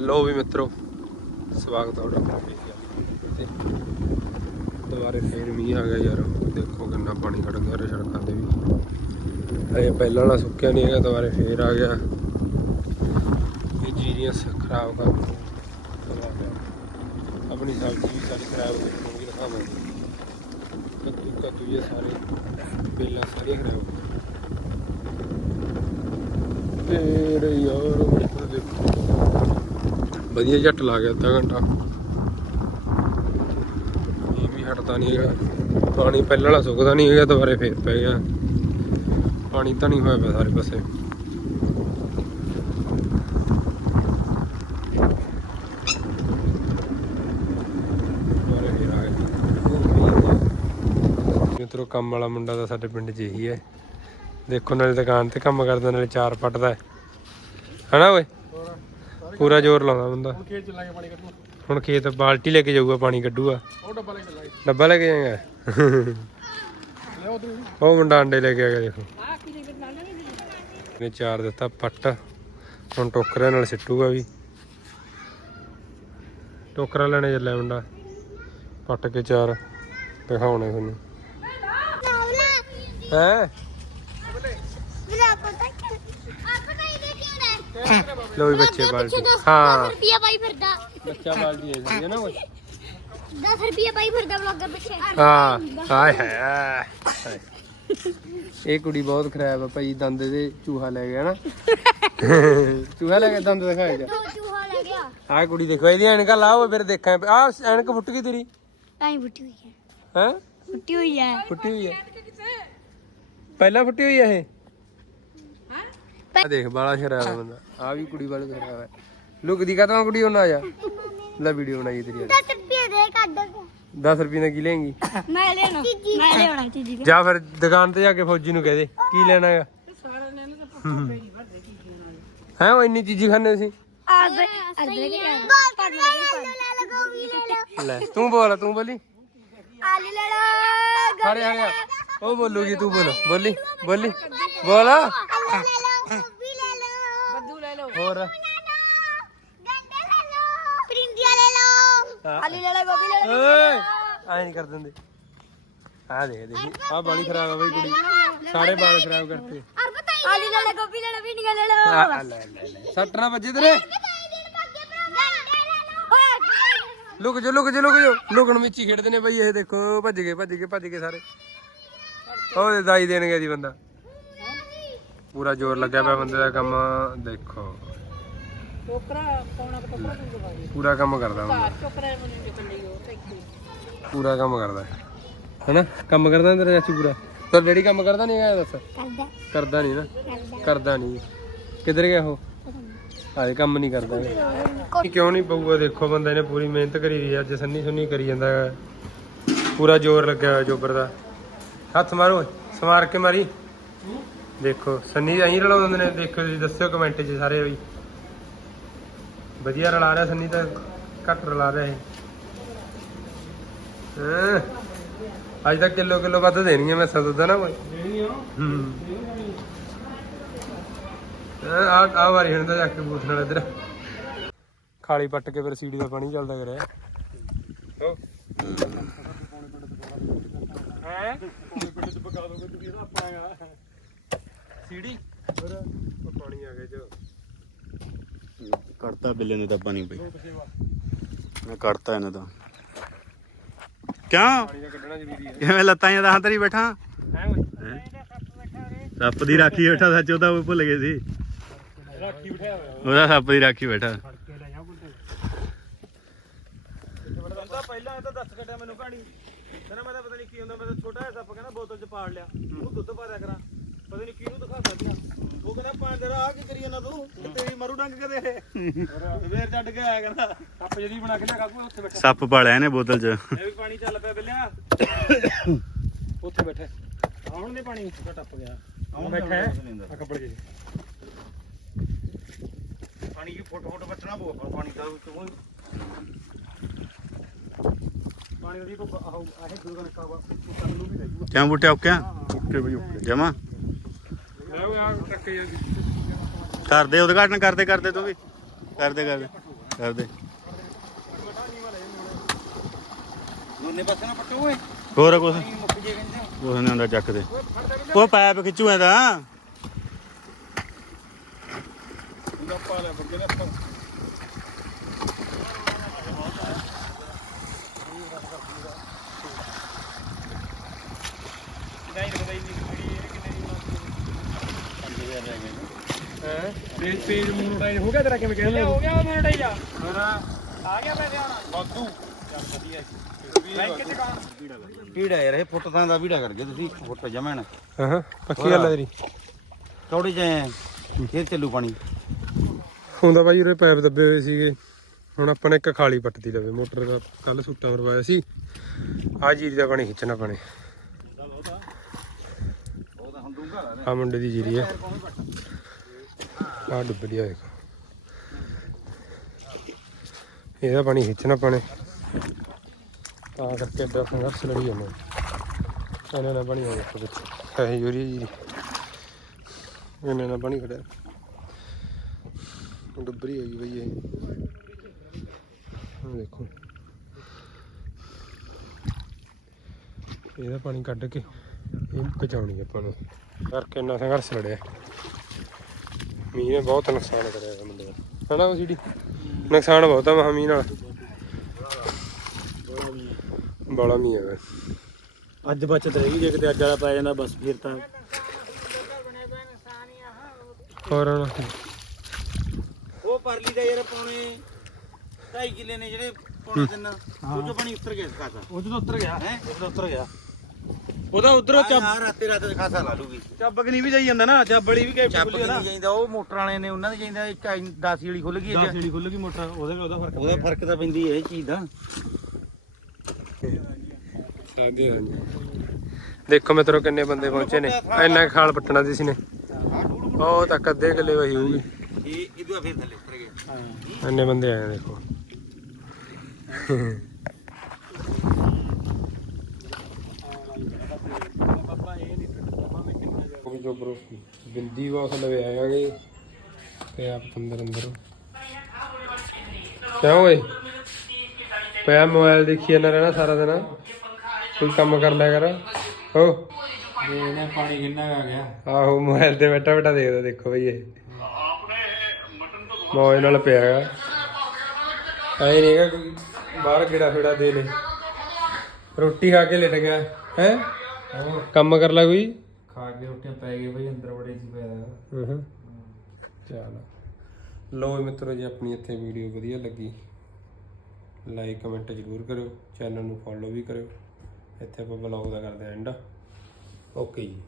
ਲੋ ਵੀ ਮਿੱਤਰੋ, ਸਵਾਗਤ ਹੈ ਤੁਹਾਡਾ ਆਪਣਾ ਤੇ। ਦੁਬਾਰੇ ਫੇਰ ਮੀਂਹ ਆ ਗਿਆ ਯਾਰ, ਦੇਖੋ ਕਿੰਨਾ ਪਾਣੀ ਖੜ ਗਿਆ ਸੜਕਾਂ ਤੇ ਵੀ। ਅਜੇ ਪਹਿਲਾਂ ਵਾਲਾ ਸੁੱਕਿਆ ਨਹੀਂ ਹੈਗਾ, ਦੁਬਾਰੇ ਫੇਰ ਆ ਗਿਆ। ਇਹ ਜੀਰੀਆਂ ਖਰਾਬ ਕਰ ਆਪਣੀ ਸਬਜ਼ੀ ਵੀ ਸਾਰੀ ਖਰਾਬ ਹੋ ਗਈ ਹੋਊਗੀ ਦਿਖਾਵਾਂਗੇ। ਕੱਦੂ ਕੱਦੂ ਇਹ ਸਾਰੇ, ਬੇਲਾਂ ਸਾਰੀਆਂ ਖਰਾਬ ਹੋ ਗਈਆਂ। ਤੇਰੇ ਯਾਰ ਦੇਖੋ। ਵਧੀਆ ਝੱਟ ਲਾ ਗਿਆ ਅੱਧਾ ਘੰਟਾ। ਇਹ ਵੀ ਹਟਦਾ ਨਹੀਂ ਹੈਗਾ। ਪਾਣੀ ਪਹਿਲਾਂ ਵਾਲਾ ਸੁੱਕਦਾ ਨਹੀਂ ਹੈਗਾ, ਦੁਬਾਰੇ ਫੇਰ ਪੈ ਗਿਆ। ਪਾਣੀ ਤਾਂ ਨਹੀਂ ਹੋਇਆ ਪਿਆ ਸਾਰੇ ਪਾਸੇ। ਦੁਬਾਰੇ ਫੇਰ ਆ ਗਿਆ ਮਿੱਤਰੋ, ਕੰਮ ਵਾਲਾ ਮੁੰਡਾ ਤਾਂ ਸਾਡੇ ਪਿੰਡ 'ਚ ਇਹੀ ਹੈ। ਦੇਖੋ, ਨਾਲੇ ਦੁਕਾਨ ਤੇ ਕੰਮ ਕਰਦਾ, ਨਾਲੇ ਚਾਰ ਪੱਟਦਾ ਹੈ। ਹਨਾ ਓਏ? ਪੂਰਾ ਜ਼ੋਰ ਲਾਉਂਦਾ ਬੰਦਾ। ਹੁਣ ਖੇਤ ਚੱਲਾਂਗੇ ਪਾਣੀ ਕੱਢਣ। ਹੁਣ ਖੇਤ ਬਾਲਟੀ ਲੈ ਕੇ ਜਾਊਗਾ ਪਾਣੀ ਕੱਢੂਗਾ। ਉਹ ਡੱਬਾ ਲੈ ਕੇ ਚੱਲਾਂਗੇ। ਡੱਬਾ ਲੈ ਕੇ ਜਾਏਗਾ? ਉਹ ਮੁੰਡਾ ਅੰਡੇ ਲੈ ਕੇ ਆ ਗਿਆ ਦੇਖੋ। ਨੇ ਚਾਰ ਦਿੱਤਾ ਪੱਟ। ਹੁਣ ਟੋਕਰਿਆਂ ਨਾਲ ਸਿੱਟੂਗਾ ਵੀ। ਟੋਕਰਾ ਲੈਣੇ ਚੱਲਿਆ ਮੁੰਡਾ। ਪੱਟ ਕੇ ਚਾਰ। ਦਿਖਾਉਣੇ ਤੁਹਾਨੂੰ। ਹੈ? ਲੋ ਵੀ ਬੱਚੇ ਬਾਲਟੀ ਹਾਂ। ਰੁਪਿਆ ਪਾਈ ਫਿਰਦਾ। ਬੱਚਾ ਬਾਲਟੀ ਹੈ ਨਾ ਓਏ 10 ਰੁਪਿਆ ਪਾਈ ਫਿਰਦਾ ਬਲੌਗਰ ਪਿੱਛੇ। ਹਾਂ ਹਾਏ ਹਾਏ। ਇਹ ਕੁੜੀ ਬਹੁਤ ਖਰਾਬ ਆ ਭਾਈ ਦੰਦ ਦੇ ਚੂਹਾ ਲੈ ਗਿਆ ਨਾ। ਚੂਹਾ ਲੈ ਕੇ ਦੰਦ ਦਿਖਾਏਗਾ ਦੋ। ਚੂਹਾ ਲੈ ਗਿਆ। ਆਹ ਕੁੜੀ ਦੇਖੋ ਇਹਦੀ ਐਨਕਾਂ ਲਾਓ ਫਿਰ ਦੇਖਾਂ। ਆ ਐਨਕ ਫੁੱਟ ਗਈ ਤੇਰੀ? ਤਾਂ ਹੀ ਫੁੱਟੀ ਹੋਈ ਹੈ। ਹੈ? ਫੁੱਟੀ ਹੋਈ ਹੈ। ਫੁੱਟੀ ਹੋਈ ਹੈ। ਪਹਿਲਾਂ ਫੁੱਟੀ ਹੋਈ ਹੈ ਇਹ? ਆ ਦੇਖ ਬਾਲਾ ਸ਼ਰਾਬ ਬੰਦਾ। ਆ ਵੀ ਕੁੜੀ ਵਾਲੇ ਖਰਾਬ ਹੈ ਲੁਕਦੀ ਕਾ ਤਾਂ ਕੁੜੀ ਉਹਨਾਂ ਆ ਜਾ। ਲੈ ਵੀਡੀਓ ਬਣਾਈ ਤੇਰੀ 10 ਰੁਪਏ ਦੇ ਕੱਢ 10 ਰੁਪਏ ਨਾਲ ਕੀ ਲੇਂਗੀ ਮੈਂ ਲੈਣਾ ਮੈਂ ਲੈਣਾ ਚੀਜ਼ੀ ਜਾਂ ਫਿਰ ਦੁਕਾਨ ਤੇ ਜਾ ਕੇ ਫੌਜੀ ਨੂੰ ਕਹਿ ਦੇ ਕੀ ਲੈਣਾ ਹੈਗਾ ਹੈ। ਉਹ ਇੰਨੀ ਚੀਜ਼ੀ ਖਾਣੇ ਸੀ? ਲੈ ਤੂੰ ਬੋਲ ਤੂੰ ਬੋਲੀ। ਆਲੂ ਲੈ ਲੋ ਹਰੇ ਹਰੇ ਉਹ ਬੋਲੂਗੀ ਤੂੰ ਬੋਲ। ਬੋਲੀ ਬੋਲੀ। ਬੋਲ ਆਲੂ ਲੈ ਲੋ ਗੋਭੀ ਲੈ ਲੋ ਬੱਦੂ ਲੈ ਲੋ ਹੋਰ? ਗੰਡੇ ਲੈ ਲੋ ਪਰਿੰਦੀਆਂ ਲੈ ਲੋ ਆਲੂ ਲੈ ਲੋ ਗੋਭੀ ਲੈ ਲੋ ਓਏ। ਐ ਨਹੀਂ ਕਰ ਦਿੰਦੇ। ਆ ਦੇ ਦੇਖੀ। ਆ ਬਾਲੀ ਖਰਾਬ ਆ ਬਈ ਕੁੜੀ। ਸਾਰੇ ਬਾਲ ਖਰਾਬ ਕਰਤੇ। ਔਰ ਬਤਾਈ ਆਲੂ ਲੈ ਲੋ ਗੋਭੀ ਲੈ ਲੋ ਭਿੰਡੀਆਂ ਲੈ ਲੋ। ਆ ਆ, ਲੈ ਲੈ ਲੈ। ਸੱਟ ਨਾ ਵੱਜੇ ਤੇਰੇ। ਲੁਕ ਜਾ ਲੁਕ ਜਾ ਲੁਕ ਜਾ। ਲੁਕਣ ਵਿੱਚ ਹੀ ਖੇਡਦੇ ਨੇ ਬਈ ਇਹ ਦੇਖੋ। ਭੱਜ ਗਏ ਭੱਜ ਗਏ ਭੱਜ ਗਏ ਸਾਰੇ। ਉਹ ਦਾਈ ਦੇਣ ਗਿਆ ਜੀ ਬੰਦਾ। ਪੂਰਾ ਜ਼ੋਰ ਲੱਗਿਆ ਪਿਆ ਬੰਦੇ ਦਾ ਕੰਮ। ਦੇਖੋ। ਟੋਕਰਾ ਪਾਉਣਾ ਟੋਕਰਾ ਤੂੰ ਦਵਾ ਦੇ। ਪੂਰਾ ਕੰਮ ਕਰਦਾ ਬੰਦਾ ਟੋਕਰਾ ਮੈਨੂੰ ਨਿਕਲ ਲਈ ਉਹ ਤੇ ਪੂਰਾ ਕੰਮ ਕਰਦਾ। ਹੈਨਾ? ਕੰਮ ਕਰਦਾ ਤੇਰਾ ਚਾਚੂ ਪੂਰਾ? ਤਾਂ ਡੈਡੀ ਕੰਮ ਕਰਦਾ ਨਹੀਂ ਹੈਗਾ ਦੱਸ? ਕਰਦਾ। ਕਰਦਾ ਨਹੀਂ ਨਾ? ਕਰਦਾ। ਨਹੀਂ ਕਿੱਧਰ ਗਿਆ ਉਹ? ਆਏ ਕੰਮ ਨਹੀਂ ਕਰਦਾ। ਹੈਗਾ। ਕਿਉਂ ਨਹੀਂ ਪਊਗਾ? ਦੇਖੋ ਬੰਦੇ ਨੇ ਪੂਰੀ ਮਿਹਨਤ ਕਰੀ ਦੀ ਅੱਜ ਸੰਨੀ ਸੁੰਨੀ ਕਰੀ ਜਾਂਦਾ ਹੈਗਾ। ਪੂਰਾ ਜ਼ੋਰ ਲੱਗਿਆ ਹੋਇਆ ਜੋਬਰ ਦਾ। ਹੱਥ ਮਾਰੋ ਸਮਾਰ ਕੇ ਮਾਰੀ। ਦੇਖੋ ਸੰਨੀ ਐਂ ਰਲਾ ਦਿੰਦੇ ਨੇ। ਦੇਖੋ ਤੁਸੀਂ ਦੱਸਿਓ ਕਮੈਂਟ 'ਚ ਸਾਰੇ ਬਈ ਵਧੀਆ ਰਲਾ ਰਿਹਾ ਸੰਨੀ ਤਾਂ ਘੱਟ ਰਲਾ ਰਿਹਾ ਇਹ। ਹੈਂ। ਅੱਜ ਤੱਕ ਕਿਲੋ ਕਿਲੋ ਵੱਧ ਦੇਣੀ ਹੈ ਮੈਂ ਸਦਦਾ ਨਾ ਕੋਈ। ਹੂੰ। ਆ ਆ ਵਾਰੀ ਹੁਣ ਤਾਂ ਜਾ ਕੇ ਬੂਥ ਨਾਲ ਇਧਰ। ਖਾਲੀ ਪੱਟ ਕੇ ਫਿਰ ਸੀੜੀ ਦਾ ਪਾਣੀ ਚੱਲਦਾ ਕਰਿਆ। ਹੋ ਹੈ? ਪਿੰਡ ਚ ਪਕਾ ਦੋਗੇ ਤੁਸੀਂ ਇਹਦਾ ਆਪਣਾਗਾ ਸੀੜੀ? ਹੋਰ ਪਾਣੀ ਆ ਗਿਆ ਜੋ। ਕੱਢਤਾ ਬਿੱਲੇ ਨੇ ਤਾਂ ਪਾਣੀ ਪਈ ਮੈਂ ਕੱਢਤਾ ਇਹਨਾਂ ਦਾ ਕਿਉਂ? ਕਿਵੇਂ ਲੱਤਾਂ ਜਾਂ ਤਾਂ ਤੇਰੀ ਬੈਠਾ? ਸੱਪ ਦੀ ਰਾਖੀ ਬੈਠਾ ਸੱਚ ਉਹਦਾ ਉਹ ਭੁੱਲ ਗਏ ਸੀ। ਰਾਖੀ ਬਿਠਾਇਆ ਉਹਦਾ ਸੱਪ ਦੀ ਰਾਖੀ ਬੈਠਾ। ਫੜ ਪਹਿਲਾਂ ਇਹ ਤਾਂ ਦੱਸ ਕੱਟਿਆ ਮੈਨੂੰ ਕਹਾਣੀ ਕਹਿੰਦਾ ਮੈਂ ਤਾਂ ਪਤਾ ਨਹੀਂ ਕੀ ਹੁੰਦਾ, ਮੈਂ ਤਾਂ ਛੋਟਾ ਜਿਹਾ ਸੱਪ ਕਹਿੰਦਾ ਬੋਤਲ 'ਚ ਪਾੜ ਲਿਆ। ਉਹ ਦੁੱਧ ਪਾ ਦਿਆ ਕਰਾਂ। ਪਤਾ ਨਹੀਂ ਕਿਹਨੂੰ ਦਿਖਾ ਸਕਦਾ ਉਹ ਕਹਿੰਦਾ ਪਾਣ ਤੇਰਾ ਆ ਕੀ ਕਰੀ ਜਾਂਦਾ ਤੂੰ? ਤੇਰੀ ਮਰੂ ਡੰਗ ਕਦੇ ਫੇਰ ਛੱਡ ਕੇ ਆਇਆ ਕਹਿੰਦਾ ਸੱਪ ਜਦੀ ਬਣਾ ਕੇ ਲਿਆ ਕਾਕੂ ਉੱਥੇ ਬੈਠਾ। ਸੱਪ ਪਾਲਿਆ ਇਹਨੇ ਬੋਤਲ 'ਚ। ਇਹ ਵੀ ਪਾਣੀ ਚੱਲ ਪਿਆ ਬਿੱਲਿਆ ਉੱਥੇ ਬੈਠਾ। ਆਉਣ ਦੇ ਪਾਣੀ ਉੱਥੇ ਟੱਪ ਗਿਆ। ਆਉਣ ਬੈਠਾ ਆ ਕੱਪੜੇ ਜੇ ਪਾਣੀ ਕੀ ਫੋਟੋ ਫੋਟੋ ਬੱਚਣਾ ਪਊ ਪਾਣੀ ਦਾ ਤੂੰ ਪਾਣੀ ਦੀ ਕੋ ਆਹ ਆਹ ਗੁਰੂ ਦਾ ਨਕਾ ਵਾ ਕਰ ਲੂ ਵੀ ਲੈ ਜੂਗਾ ਕਿਉਂ ਬੁੱਟੇ ਓਕਿਆ ਓਕੇ ਬਈ ਓਕੇ ਜਮਾ? ਕਰਦੇ ਉਦਘਾਟਨ ਕਰਦੇ ਕਰਦੇ ਤੂੰ ਵੀ। ਕਰਦੇ ਕਰਦੇ ਕਰ ਦੇ ਦੋਨੇ ਪਾਸੇ ਨਾ ਪੱਟੋ ਓਏ। ਹੋਰ ਕੁਛ? ਕੁਛ ਨਹੀਂ ਹੁੰਦਾ ਚੱਕ ਦੇ। ਉਹ ਪੈਪ ਖਿੱਚੂ ਐ ਤਾਂ। ਉਹਦਾ ਪਾ ਲੈ ਬੱਗੇ ਦਾ ਨਹੀਂ ਪਤਾ ਹੀ ਨਹੀਂ। ਕਿੰਨੇ ਦੀ ਹੈ ਪੇਜ ਪੇਜ ਮੋਨੋਟਾਈਜ਼ ਹੋ ਗਿਆ ਤੇਰਾ ਕਿਵੇਂ ਕਹਿੰਦਾ ਹੋ ਗਿਆ ਉਹ ਮਿੰਟ ਜਾ ਆ ਗਿਆ ਪੈਸੇ ਹੁਣ ਵਾਧੂ ਚੱਲ ਵਧੀਆ ਬੈਂਕ ਚ ਕਾ ਵੀੜਾ ਯਾਰ ਇਹ ਫੁੱਟ ਥਾਂ ਦਾ ਵੀੜਾ ਕਰ ਗਏ ਤੁਸੀਂ ਫੁੱਟ ਜਮਣ। ਹਾਂ ਹਾਂ ਪੱਕੀ ਗੱਲ ਹੈ ਤੇਰੀ। ਥੋੜੀ ਜਿਹੇ ਫੇਰ ਚੱਲੂ ਪਾਣੀ। ਹੁੰਦਾ ਬਾਈ ਉਰੇ ਪੈਪ ਦੱਬੇ ਹੋਏ ਸੀਗੇ। ਹੁਣ ਆਪਾਂ ਨੇ ਇੱਕ ਖਾਲੀ ਪੱਟਦੀ ਲਵੇ ਮੋਟਰ ਦਾ ਕੱਲ ਸੁੱਟਾ ਮਰਵਾਇਆ ਸੀ। ਆ ਜੀਰੀ ਦਾ ਪਾਣੀ ਖਿੱਚਣਾ ਪਾਣੇ ਆ ਮੁੰਡੇ ਦੀ ਜੀਰੀ ਹੈ ਆ ਡੁੱਬਦੀ ਆ ਦੇਖੋ ਇਹਦਾ ਪਾਣੀ ਖਿੱਚਣਾ ਪਾਣੇ ਤਾਂ ਕਰਕੇ ਏਦਾਂ ਸੰਘਰਸ਼ ਲੜੀ ਜਾਂਦੇ ਇਹਨਾਂ ਨਾਲ ਪਾਣੀ ਆ ਦੇਖੋ ਵਿੱਚ। ਹੈ ਯੂਰੀ ਜੀਰੀ। ਇਹਨਾਂ ਨਾਲ ਪਾਣੀ ਖੜਿਆ। ਡੁੱਬਰੀ ਹੋਈ ਬਈ ਇਹ। ਆਹ ਦੇਖੋ। ਇਹਦਾ ਪਾਣੀ ਕੱਢ ਕੇ ਇਹ ਬਚਾਉਣੀ ਆਪਾਂ ਨੂੰ। ਕਰਕੇ ਇੰਨਾ ਸੰਘਰਸ਼ ਲੜਿਆ। ਮੀਂਹ ਨੇ ਬਹੁਤ ਨੁਕਸਾਨ ਕਰਿਆ ਇਹ ਮੁੰਡੇ ਦਾ। ਹਨਾ ਉਹ ਸੀਡੀ? ਨੁਕਸਾਨ ਬਹੁਤ ਆ ਮਹਾਂ ਮੀਂਹ ਨਾਲ। ਬੜਾ ਮੀਂਹ ਹੈਗਾ ਅੱਜ ਬਚਤ ਰਹੀ ਜੇ ਕਿਤੇ ਅੱਜ ਵਾਲਾ ਪੈ ਜਾਂਦਾ ਬਸ ਫਿਰ ਤਾਂ। ਹੋਰ ਉਹ ਪਰਲੀ ਦਾ ਯਾਰ ਪੌਣੇ 2.5 ਕਿੱਲੇ ਨੇ ਜਿਹੜੇ ਪੌਣੇ ਤਿੰਨ। ਉਹ ਚੋਂ ਪਾਣੀ ਉਤਰ ਗਿਆ ਖਾਸਾ ਉਹ ਜਦੋਂ ਉੱਤਰ ਗਿਆ। ਹੈ? ਜਦੋਂ ਉੱਤਰ ਗਿਆ। ਉਹਦਾ ਉਧਰੋਂ ਚੱਬ ਰਾਤੇ ਰਾਤੇ ਖਾਸਾ ਲਾ ਲੂਗੀ। ਚੱਬਕ ਨਹੀਂ ਵੀ ਜਾਈ ਜਾਂਦਾ ਨਾ ਚੱਬੜੀ ਵੀ ਕੈਪਟੀ ਚੱਬ ਖੁੱਲੀ ਨਹੀਂ ਜਾਂਦਾ ਉਹ ਮੋਟਰ ਵਾਲੇ ਨੇ ਉਹਨਾਂ ਦੇ ਜਾਂਦਾ 10 ਵਾਲੀ ਖੁੱਲ ਗਈ ਨਾ ਅੱਜ ਸੀੜੀ ਖੁੱਲ ਗਈ ਮੋਟਰ ਉਹਦੇ ਨਾਲ ਉਹਦਾ ਫ਼ਰਕ ਉਹਦਾ ਫ਼ਰਕ ਤਾਂ ਪੈਂਦੀ ਹੈ ਇਹ ਚੀਜ਼ ਦਾ। ਹਾਂਜੀ ਦੇਖੋ ਮਿੱਤਰੋ ਕਿੰਨੇ ਬੰਦੇ ਪਹੁੰਚੇ ਨੇ। ਇੰਨਾ ਖਾਲ ਪੱਟਣਾ ਦੀ ਸੀ ਨੇ ਉਹ ਤੱਕ ਅੱਧੇ ਕਿੱਲੇ ਵਹੀ ਹੋਊਗੀ। ਇਹ ਇਹਦਾ ਫਿਰ ਥੱਲੇ ਉਤਰ ਗਏ। ਇੰਨੇ ਬੰਦੇ ਆਏ ਦੇਖੋ। ਵੀ ਜੋ ਬਰੋ ਬਿੰਦੀ ਵਾਸ ਲਵੇ ਆਇਆਗੇ ਤੇ ਆਪ ਅੰਦਰ ਅੰਦਰ। ਕਿਉਂ ਓਏ? ਪਿਆ ਮੋਬਾਈਲ ਦੇਖੀ ਨਾ ਰਹਿਣਾ ਸਾਰਾ ਦਿਨ। ਕੋਈ ਕੰਮ ਕਰ ਲਿਆ ਕਰ। ਹੋ। ਇਹਨੇ ਪਾਣੀ ਕਿੰਨਾ ਆ ਗਿਆ? ਆਹੋ ਮੋਬਾਈਲ ਤੇ ਬੈਠਾ ਬੈਠਾ ਦੇਖਦਾ ਦੇਖੋ ਬਈ ਇਹ। ਮੌਜ ਨਾਲ ਪਿਆ ਹੈਗਾ। ਐ ਨਹੀਂਗਾ ਕੋਈ ਬਾਹਰ ਕਿਹੜਾ ਫੇੜਾ ਦੇ ਲੈ। ਰੋਟੀ ਖਾ ਕੇ ਲਟ ਗਿਆ। ਹੈ? ਕੰਮ ਕਰ ਲਾ ਕੋਈ। ਖਾ ਕੇ ਰੋਟੀਆਂ ਪੈ ਗਏ ਬਈ ਅੰਦਰ ਬੜੇ ਸੀ ਪਿਆ ਹੂੰ। ਚਲ। ਲੋ ਮਿੱਤਰੋ ਜੀ ਆਪਣੀ ਇੱਥੇ ਵੀਡੀਓ ਵਧੀਆ ਲੱਗੀ। ਲਾਈਕ ਕਮੈਂਟ ਜ਼ਰੂਰ ਕਰਿਓ। ਚੈਨਲ ਨੂੰ ਫੋਲੋ ਵੀ ਕਰਿਓ। ਇੱਥੇ ਆਪਾਂ ਬਲੌਗ ਦਾ ਕਰਦੇ ਐਂਡ ਓਕੇ ਜੀ।